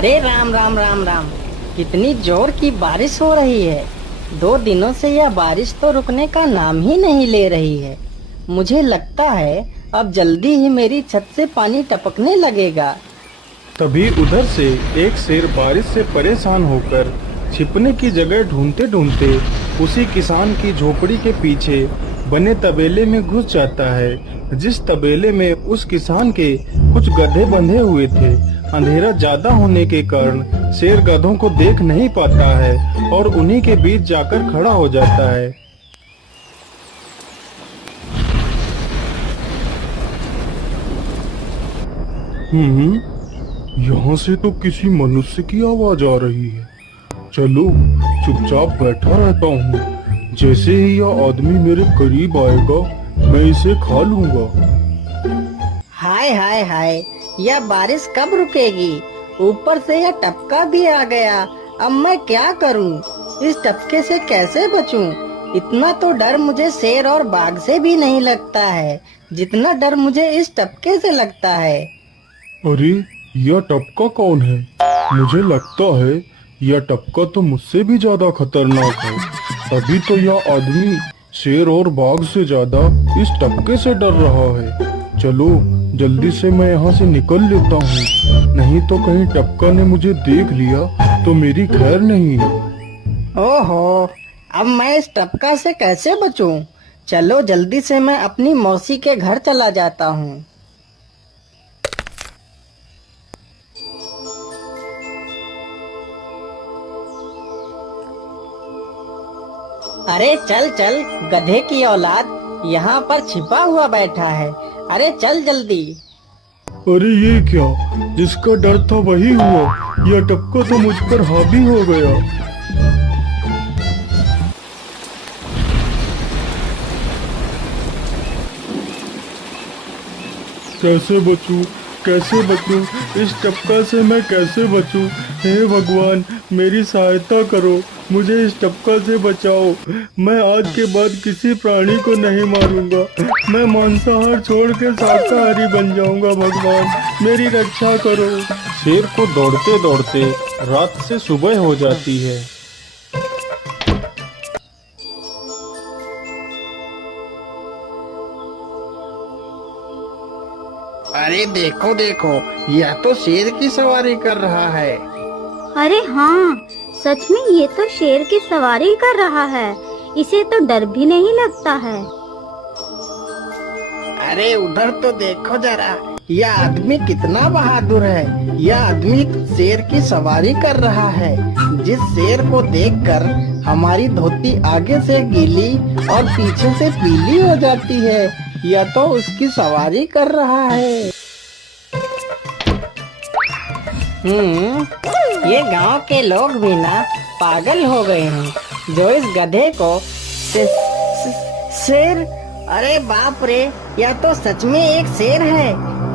अरे राम राम राम राम। कितनी जोर की बारिश हो रही है। 2 दिनों से यह बारिश तो रुकने का नाम ही नहीं ले रही है। मुझे लगता है अब जल्दी ही मेरी छत से पानी टपकने लगेगा। तभी उधर से एक शेर बारिश से परेशान होकर छिपने की जगह ढूंढते ढूंढते उसी किसान की झोपड़ी के पीछे बने तबेले में घुस जाता है, जिस तबेले में उस किसान के कुछ गधे बंधे हुए थे। अंधेरा ज्यादा होने के कारण शेर गधों को देख नहीं पाता है और उन्हीं के बीच जाकर खड़ा हो जाता है। यहाँ से तो किसी मनुष्य की आवाज आ रही है। चलो चुपचाप बैठा रहता हूँ, जैसे ही यह आदमी मेरे करीब आएगा मैं इसे खा लूंगा। हाय हाय हाय, यह बारिश कब रुकेगी? ऊपर से यह टपका भी आ गया। अब मैं क्या करूं? इस टपके से कैसे बचूं? इतना तो डर मुझे शेर और बाघ से भी नहीं लगता है जितना डर मुझे इस टपके से लगता है। अरे यह टपका कौन है? मुझे लगता है यह टपका तो मुझसे भी ज्यादा खतरनाक है। तभी तो यह आदमी शेर और बाघ से ज्यादा इस टपके से डर रहा है। चलो जल्दी से मैं यहाँ से निकल लेता हूँ, नहीं तो कहीं टपका ने मुझे देख लिया तो मेरी खैर नहीं। ओहो, अब मैं इस टपका से कैसे बचूं? चलो जल्दी से मैं अपनी मौसी के घर चला जाता हूँ। अरे चल चल, गधे की औलाद, यहाँ पर छिपा हुआ बैठा है। अरे चल जल्दी। अरे ये क्या, जिसका डर था वही हुआ। यह टपका तो मुझ पर हावी हो गया। कैसे बचूं? कैसे बचूं? इस टपका से मैं कैसे बचूं? हे भगवान, मेरी सहायता करो, मुझे इस टपका से बचाओ। मैं आज के बाद किसी प्राणी को नहीं मारूंगा। मैं मांसाहार छोड़ के शाकाहारी बन जाऊंगा। भगवान मेरी रक्षा करो। शेर को दौड़ते दौड़ते रात से सुबह हो जाती है। अरे देखो देखो, यह तो शेर की सवारी कर रहा है। अरे हाँ, सच में ये तो शेर की सवारी कर रहा है। इसे तो डर भी नहीं लगता है। अरे उधर तो देखो जरा, यह आदमी कितना बहादुर है। यह आदमी शेर की सवारी कर रहा है। जिस शेर को देखकर हमारी धोती आगे से गीली और पीछे से पीली हो जाती है, यह तो उसकी सवारी कर रहा है। ये गांव के लोग भी ना पागल हो गए हैं जो इस गधे को शेर। अरे बाप रे, यह तो सच में एक शेर है।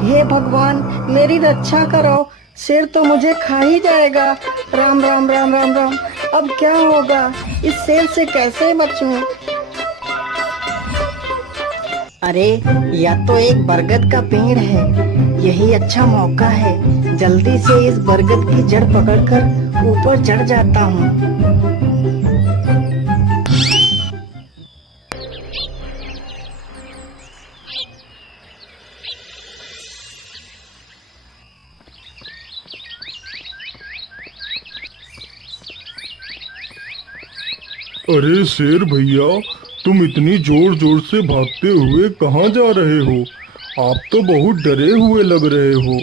हे भगवान मेरी रक्षा करो, शेर तो मुझे खा ही जाएगा। राम राम राम राम राम। अब क्या होगा? इस शेर से कैसे बचूं? अरे यह तो एक बरगद का पेड़ है। यही अच्छा मौका है, जल्दी से इस बरगद की जड़ पकड़कर ऊपर चढ़ जाता हूँ। अरे शेर भैया, तुम इतनी जोर जोर से भागते हुए कहाँ जा रहे हो? आप तो बहुत डरे हुए लग रहे हो।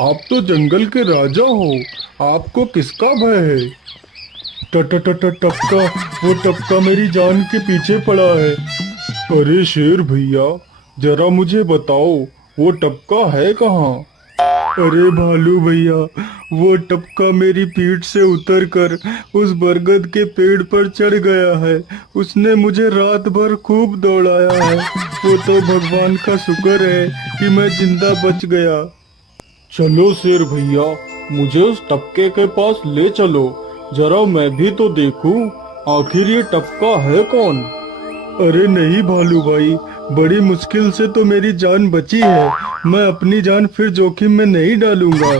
आप तो जंगल के राजा हो, आपको किसका भय है? टपका, वो टपका मेरी जान के पीछे पड़ा है। अरे शेर भैया, जरा मुझे बताओ वो टपका है कहाँ? अरे भालू भैया, वो टपका मेरी पीठ से उतरकर उस बरगद के पेड़ पर चढ़ गया है। उसने मुझे रात भर खूब दौड़ाया है। वो तो भगवान का शुक्र है कि मैं जिंदा बच गया। चलो शेर भैया, मुझे उस टपके के पास ले चलो, जरा मैं भी तो देखूं आखिर ये टपका है कौन। अरे नहीं भालू भाई, बड़ी मुश्किल से तो मेरी जान बची है। मैं अपनी जान फिर जोखिम में नहीं डालूंगा।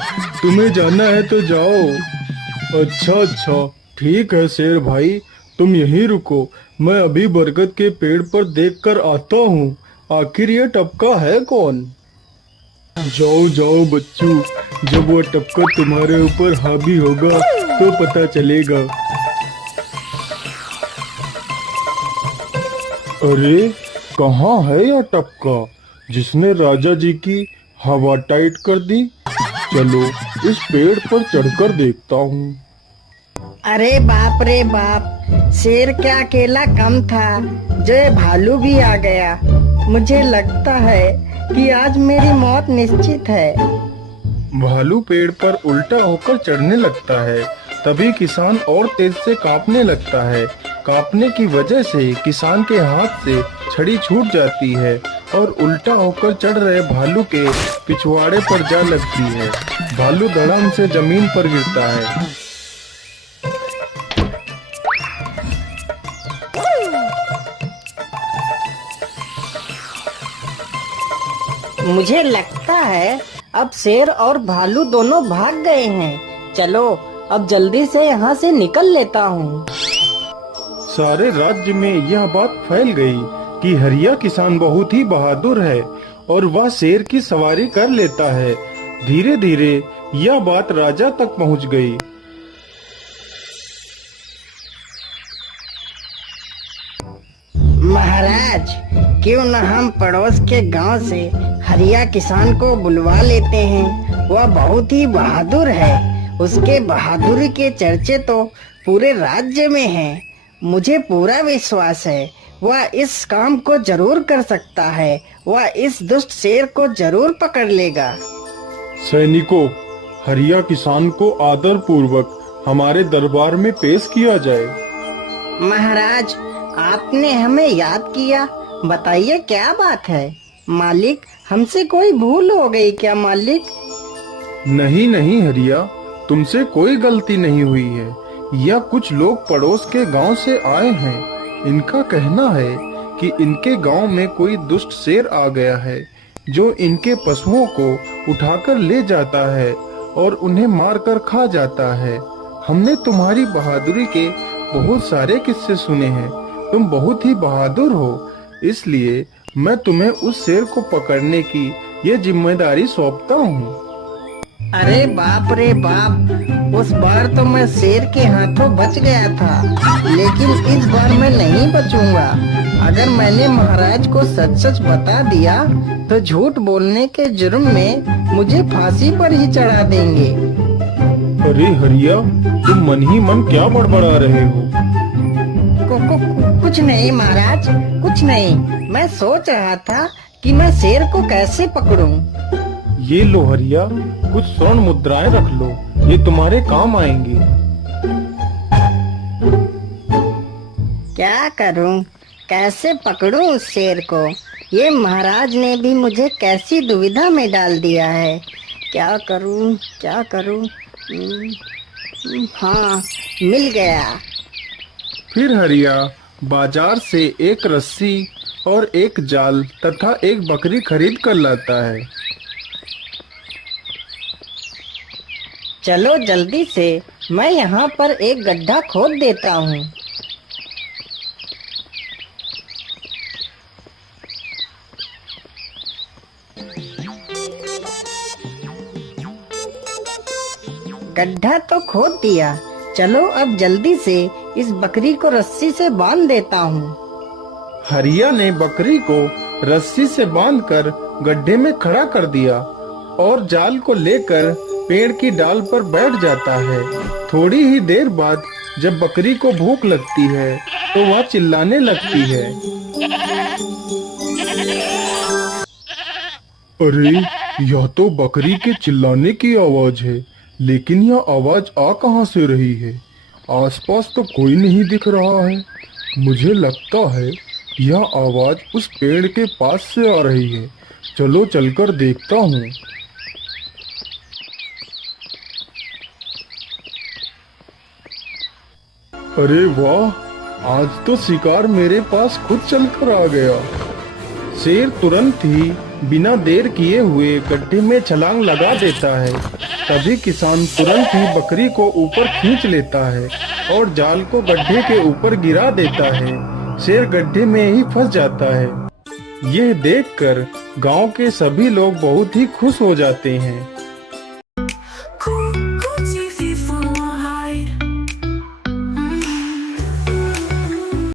तुम्हें जाना है तो जाओ। अच्छा अच्छा, ठीक है शेर भाई, तुम यहीं रुको। मैं अभी बरगद के पेड़ पर देखकर आता हूँ। आखिर ये टपका है कौन? जाओ जाओ बच्चों, जब वो टपका तुम्हारे ऊपर हावी होगा तो पता चलेगा। अरे कहाँ है यह टपका जिसने राजा जी की हवा टाइट कर दी? चलो इस पेड़ पर चढ़कर देखता हूँ। अरे बाप रे बाप, शेर क्या अकेला कम था, जो ये भालू भी आ गया। मुझे लगता है कि आज मेरी मौत निश्चित है। भालू पेड़ पर उल्टा होकर चढ़ने लगता है। तभी किसान और तेज से कांपने लगता है। कांपने की वजह से किसान के हाथ से छड़ी छूट जाती है और उल्टा होकर चढ़ रहे भालू के पिछवाड़े पर जा लगती है। भालू धड़ाम से जमीन पर गिरता है। मुझे लगता है अब शेर और भालू दोनों भाग गए हैं। चलो अब जल्दी से यहाँ से निकल लेता हूँ। सारे राज्य में यह बात फैल गई कि हरिया किसान बहुत ही बहादुर है और वह शेर की सवारी कर लेता है। धीरे धीरे यह बात राजा तक पहुँच गई। महाराज, क्यों न हम पड़ोस के गांव से हरिया किसान को बुलवा लेते हैं। वह बहुत ही बहादुर है। उसके बहादुरी के चर्चे तो पूरे राज्य में हैं। मुझे पूरा विश्वास है वह इस काम को जरूर कर सकता है। वह इस दुष्ट शेर को जरूर पकड़ लेगा। सैनिकों, हरिया किसान को आदर पूर्वक हमारे दरबार में पेश किया जाए। महाराज, आपने हमें याद किया। बताइए क्या बात है। मालिक, हमसे कोई भूल हो गई क्या मालिक? नहीं नहीं हरिया, तुमसे कोई गलती नहीं हुई है। यह कुछ लोग पड़ोस के गांव से आए हैं। इनका कहना है कि इनके गांव में कोई दुष्ट शेर आ गया है जो इनके पशुओं को उठाकर ले जाता है और उन्हें मारकर खा जाता है। हमने तुम्हारी बहादुरी के बहुत सारे किस्से सुने हैं। तुम बहुत ही बहादुर हो, इसलिए मैं तुम्हें उस शेर को पकड़ने की ये जिम्मेदारी सौंपता हूँ। अरे बाप रे बाप, उस बार तो मैं शेर के हाथों बच गया था, लेकिन इस बार मैं नहीं बचूंगा। अगर मैंने महाराज को सच सच बता दिया तो झूठ बोलने के जुर्म में मुझे फांसी पर ही चढ़ा देंगे। अरे हरिया, तुम मन ही मन क्या बड़बड़ा रहे हो? कुछ नहीं महाराज, कुछ नहीं। मैं सोच रहा था कि मैं शेर को कैसे पकड़ूं। ये लो हरिया, कुछ स्वर्ण मुद्राएं रख लो, ये तुम्हारे काम आएंगी। क्या करूं, कैसे पकड़ूं उस शेर को? ये महाराज ने भी मुझे कैसी दुविधा में डाल दिया है। क्या करूं, क्या करूं? हाँ, मिल गया। फिर हरिया बाजार से एक रस्सी और एक जाल तथा एक बकरी खरीद कर लाता है। चलो जल्दी से, मैं यहाँ पर एक गड्ढा खोद देता हूँ। गड्ढा तो खोद दिया। चलो अब जल्दी से इस बकरी को रस्सी से बांध देता हूँ। हरिया ने बकरी को रस्सी से बांधकर गड्ढे में खड़ा कर दिया और जाल को लेकर पेड़ की डाल पर बैठ जाता है। थोड़ी ही देर बाद जब बकरी को भूख लगती है तो वह चिल्लाने लगती है। अरे, यह तो बकरी के चिल्लाने की आवाज है, लेकिन यह आवाज आ कहां से रही है? आसपास तो कोई नहीं दिख रहा है। मुझे लगता है यह आवाज उस पेड़ के पास से आ रही है। चलो चलकर देखता हूँ। अरे वाह, आज तो शिकार मेरे पास खुद चलकर आ गया। शेर तुरंत ही बिना देर किए हुए गड्ढे में छलांग लगा देता है। तभी किसान तुरंत ही बकरी को ऊपर खींच लेता है और जाल को गड्ढे के ऊपर गिरा देता है। शेर गड्ढे में ही फंस जाता है। यह देखकर गांव के सभी लोग बहुत ही खुश हो जाते हैं।